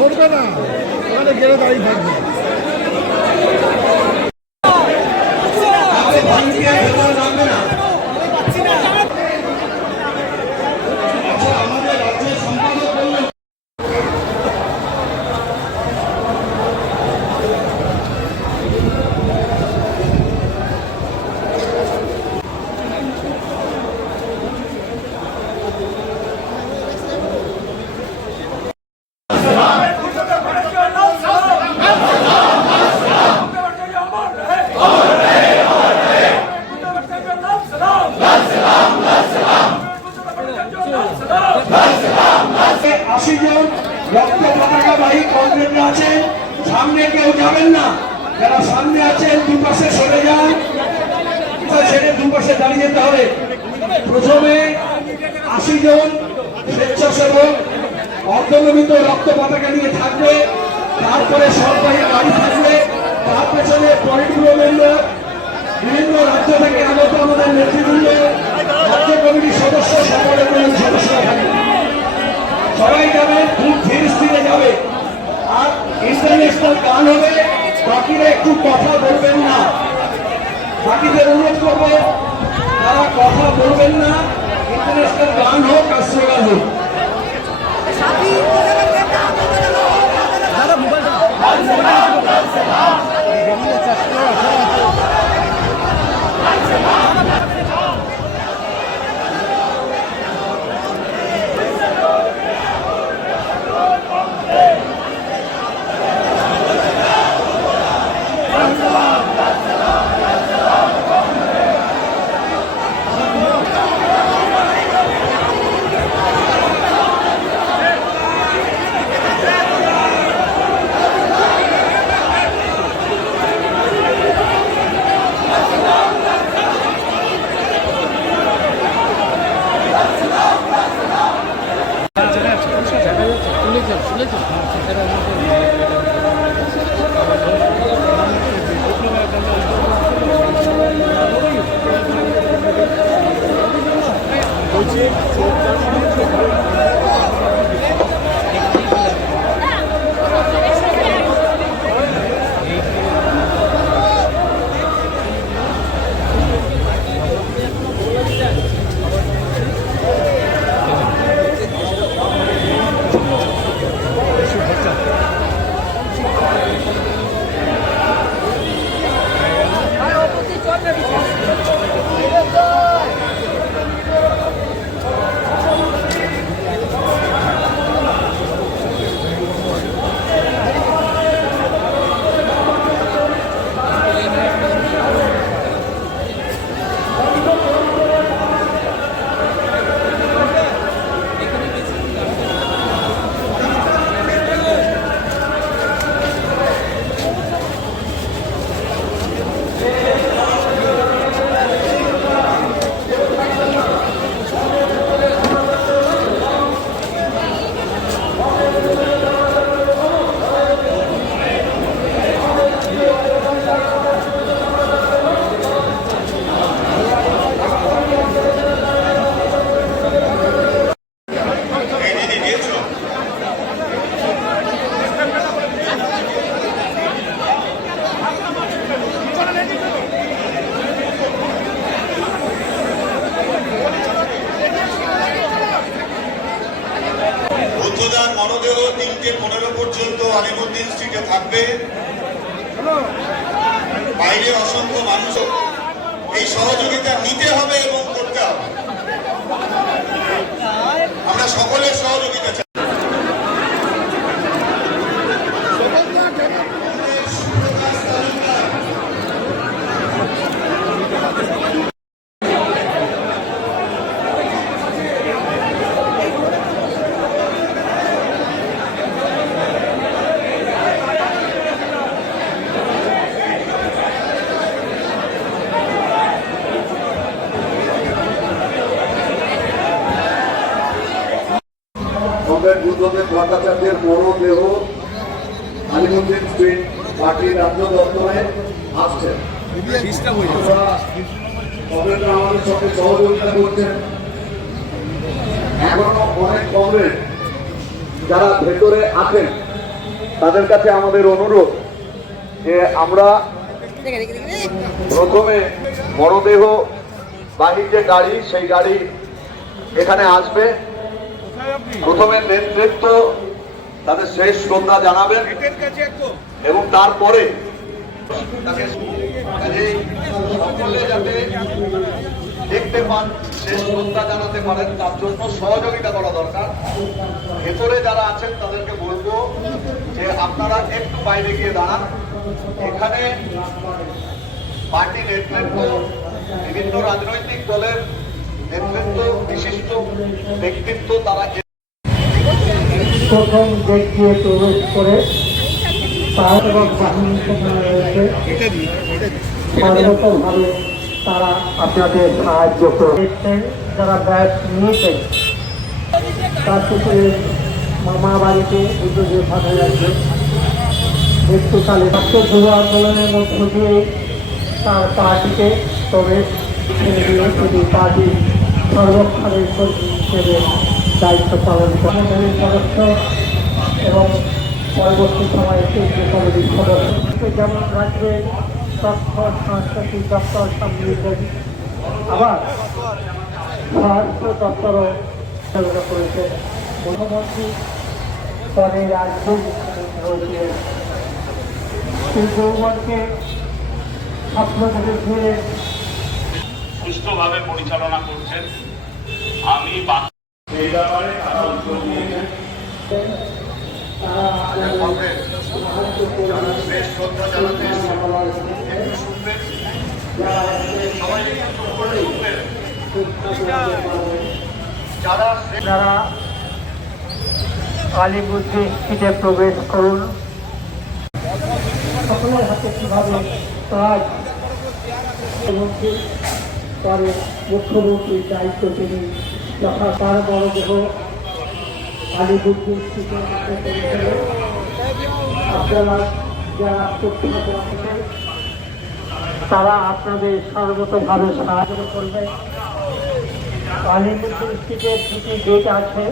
সরবে না, ওখানে গেলে দাঁড়িয়ে থাকবে। রক্ত পতাকাবাহী কমরেডরা আছেন, সামনে কেউ যাবেন না। যারা সামনে আছেন দুপাশে সরে যান, ছেড়ে দুপাশে দাঁড়িয়ে যেতে হবে। প্রথমে ৮০ জন স্বেচ্ছাসেবক অর্ধনমিত রক্ত পতাকা নিয়ে থাকবে, তারপরে সরকারি গাড়ি থাকবে, তার পেছনে পলিটব্যুরো মেম্বার, বিভিন্ন রাজ্য থেকে আগত আমাদের নেতৃবৃন্দ, রাজ্য কমিটির সদস্য, সকলের সদস্যরা থাকবে। সবাই যাবেন, খুব ধীর স্থিরে যাবে। আর ইন্টারন্যাশনাল গান হবে, বাকিরা একটু কথা বলবেন না। বাকিদের অনুরোধ করবো তারা কথা বলবেন না, ইন্টারন্যাশনাল গান হোক আর স্লোগান হোক। মরদেহ ৩:১৫ পর্যন্ত আলিমুদ্দিন স্ট্রিটে থাকবে। বাইরে অসংখ্য মানুষ, এই সহযোগিতা নিতে হবে এবং করতে হবে। আমরা সকলের সহযোগিতা চাই। বুদ্ধদেব ভট্টাচার্যের মরদেহ আলিমুদ্দিন স্ট্রিট পার্টির রাজ্য দপ্তরে আসছেন। আমাদের সঙ্গে সহযোগিতা করছেন। এখনো অনেক কংগ্রেস যারা ভেতরে আছেন তাদের কাছে আমাদের অনুরোধ যে আমরা প্রথমে মরদেহ বাহী যে গাড়ি, সেই গাড়ি এখানে আসবে। প্রথমে নেতৃত্ব তাদের শেষ শ্রদ্ধা জানাবেন এবং তারপরে সকলে যাতে দেখতে পান, শেষ শ্রদ্ধা জানাতে পারেন, তার জন্য সহযোগিতা করা দরকার। ভেতরে যারা আছেন তাদেরকে বলবো যে আপনারা একটু বাইরে গিয়ে দাঁড়ান। এখানে পার্টি নেতৃত্ব, বিভিন্ন রাজনৈতিক দলের নেতৃত্ব, বিশিষ্ট ব্যক্তিত্ব তারা প্রথম গেট দিয়ে প্রবেশ করে পাহাড় এবং বাহিনী সেখানে রয়েছে, সর্বতভাবে তারা আপনাদের সাহায্য করেছেন। যারা ব্যাগ নিয়েছেন তার থেকে মামা বাড়িতে উদ্যোগে ভালো লাগবে। মৃত্যুকালে ছাত্র যুব আন্দোলনের মধ্য দিয়ে তার পার্টিতে প্রবেশ ছেড়ে দিয়ে তিনি পার্টির সর্বক্ষণের কর্মী হিসেবে দায়িত্ব পালন করেন সদস্য এবং পরবর্তী সময়ে কেন্দ্রীয় কমিটির সদস্য। যেমন রাজ্যের তথ্য সাংস্কৃতিক দপ্তর সামলিয়েছেন, আবার স্বাস্থ্য দপ্তরও চালনা করেছেন। মুখ্যমন্ত্রী পরে রাজ্যের হয়েছিলেন। শ্রী গৌরবকে স্বপ্ন থেকে ঘিরে সুষ্ঠুভাবে পরিচালনা করছেন। আমি এই ব্যাপারে তারা উদ্যোগ নিয়েছেন। শেষ শ্রদ্ধা জানাতে এসে একটু শুনবেন, সবাই একটু চুপ করে শুনবেন। যারা আলিবুদ্দিন স্ট্রিটে প্রবেশ করুন। সকলের হাতে কীভাবে কাজ মুখ্যমন্ত্রী পরে মুখ্যমন্ত্রীর দায়িত্ব তিনি যথা তার মরদেহ আলিবুদ্দিন স্ট্রিটে আপনারা যারা তথ্য রাখছেন তারা আপনাদের সর্বতভাবে সাহায্য করবে। আলিবুদ্দিন স্ট্রিটের দুটি গেট আছে।